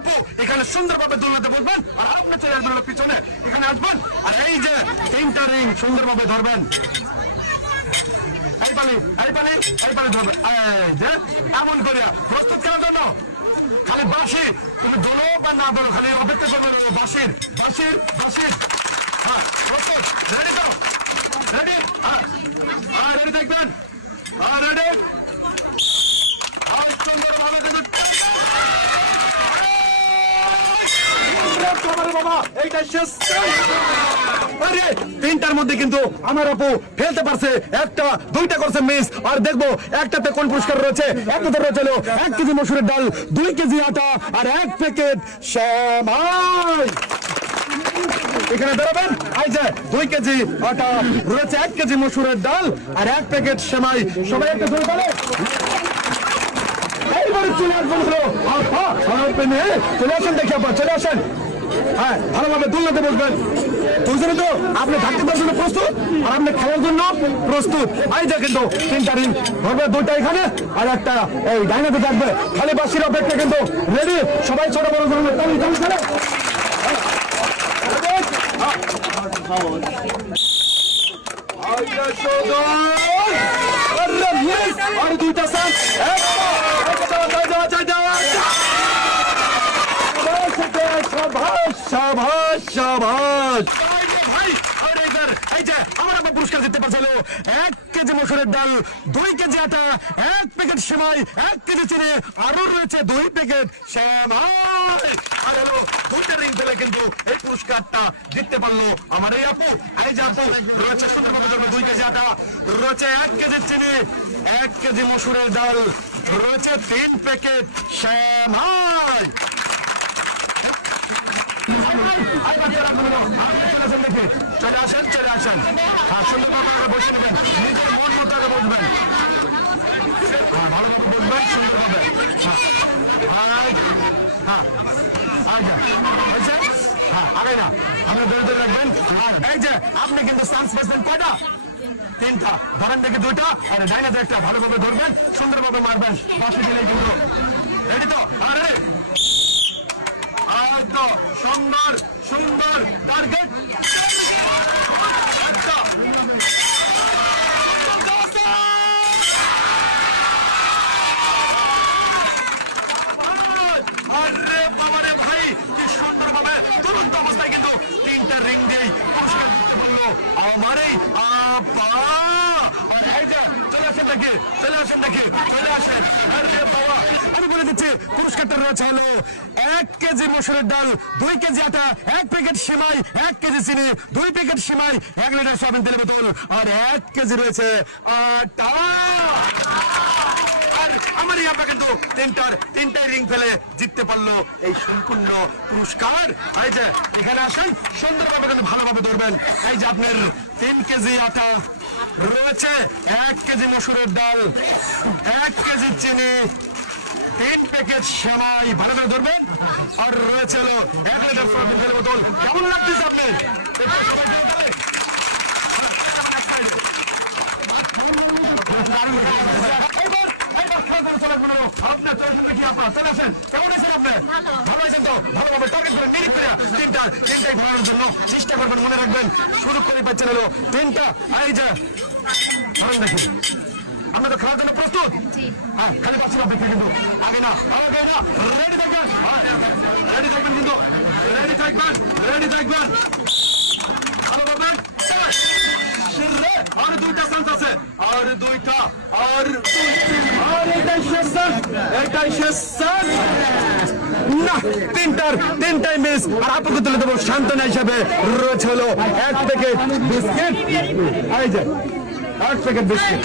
আপু এখানে সুন্দরভাবে দোলনাতে বসবেন, আর আপনি চলে আসবেন পিছনে, এখানে আসবেন, আর এই যে 3টা রিং সুন্দরভাবে ধরবেন। এই পানি ধরবেন, এই যে এমন করে। প্রস্তুত করার জন্য খালি বাঁশি, তুমি দোলো বা না দোলো, খালি অপেক্ষা করবেন বাঁশির। হ্যাঁ প্রস্তুত, রেডি তো? রেডি? হ্যাঁ রেডি থাকবেন, রেডি। সুন্দরভাবে কিন্তু বাবা, এইটা শেষ। 3টার মধ্যে কিন্তু আমার আপু ফেলতে পারছে, 1টা 2টা করছে মিস। আর দেখবো একটাতে কোন পুরস্কার রয়েছে। একটাতে রয়েছে 1 কেজি মসুরের ডাল, 2 কেজি আটা আর 1 প্যাকেট সেমাই। এখানে দাঁড়াবেন, এই যে 2 কেজি আটা রয়েছে, 1 কেজি মসুরের ডাল আর 1 প্যাকেট সেমাই। সবাই একটা ধরে বলে এইবারে চলে আসবেন। চলে আসেন, দেখি আপা চলে আসেন। হ্যাঁ ভালোভাবে দোলনাতে বসবেন। বুঝলেন তো? আপনি থাকতে পারার জন্য প্রস্তুত, আর আপনি খেলার জন্য প্রস্তুত। এই যে কিন্তু 3টা রিং ধরবে, 2টা এখানে আর 1টা এই ডাইনাতে থাকবে। খালি বাসির অপেক্ষা কিন্তু রেডি। সবাই ছোট বড় ধরনের তালি খেলে। আর 2টা সান শাবাশ ভাই। এই যে আমার আপা পুরস্কার জিততে পারছিল 1 কেজি মসুরের ডাল, 2 কেজি আটা, 1 প্যাকেট সেমাই, 1 কেজি চিনি, আরো রয়েছে 2 প্যাকেট সেমাই। আর হলো 2টা রিং ফেলে কিন্তু এই পুরস্কারটা জিততে পারলো আমার এই আপু। এই যে আপু রয়েছে সুন্দরভাবে ধরবে, 2 কেজি আটা রয়েছে, 1 কেজি চিনি, 1 কেজি মসুরের ডাল রয়েছে, 3 প্যাকেট সেমাই। চলে আসেন। হ্যাঁ সুন্দরভাবে বসে নেবেন, নিজের মন মতো বসবেন। ভালোভাবে বসবেন, সুন্দরভাবে। আগে না আপনি ধরে রাখবেন। এই যে আপনি কিন্তু চান্স পাচ্ছেন কয়টা? 3টা ধরেন, দেখে 2টা আর ডাইনাতে 1টা। ভালোভাবে ধরবেন, সুন্দরভাবে মারবেন। পাশে দিলেই কিন্তু রেডি তো? আর তো সুন্দর টার্গেট। আরে বাবারে ভাই, কি সুন্দরভাবে তুরন্ত অবস্থায় কিন্তু 3টা রিং দিয়ে পুরস্কার দিতে পারলো আমার এই আপা। আর এই যে চলে আসেন। আরে বাবা, আমি বলে দিচ্ছি পুরস্কারটা রয়েছে হলো 1 কেজি মসুরের ডাল, 2 কেজি আটা, 1 প্যাকেট সেমাই, 1 কেজি চিনি, 2 প্যাকেট সেমাই, 1 লিটার সয়াবিন তেলের বোতল আর 1 কেজি রয়েছে আটা। আর আমার এই আপা কিন্তু 3টাই রিং ফেলে জিততে পারলো এই সম্পূর্ণ পুরস্কার। এই যে এখানে আসেন, সুন্দরভাবে কিন্তু ভালোভাবে ধরবেন। এই যে আপনার 3 কেজি আটা রয়েছে, 1 কেজি মসুরের ডাল, 1 কেজি চিনি, 3 প্যাকেট সেমাই। ভালোভাবে ধরবেন। আর রয়েছে 1 লিটার সয়াবিন তেলের বোতল। কেমন লাগতেছে আপনার? চেষ্টা করবেন, মনে রাখবেন শুরু করে পাচ্ছেন হলো 3টা। এই যে দেখেন, আমরা তো খেলার জন্য প্রস্তুত। হ্যাঁ খালি পাচ্ছি অপেক্ষা কিন্তু আগে না রেডি থাকবেন, কিন্তু রেডি থাকবেন ভালোভাবে। আর 2টা চান্স আছে, আর 2টা, আর এটাই শেষ না। 3টাই মিস। আর আপুকে তুলে দেবো সান্ত্বনা হিসাবে রয়েছে হলো 1 প্যাকেট বিস্কিট। এই যে 1 প্যাকেট বিস্কিট।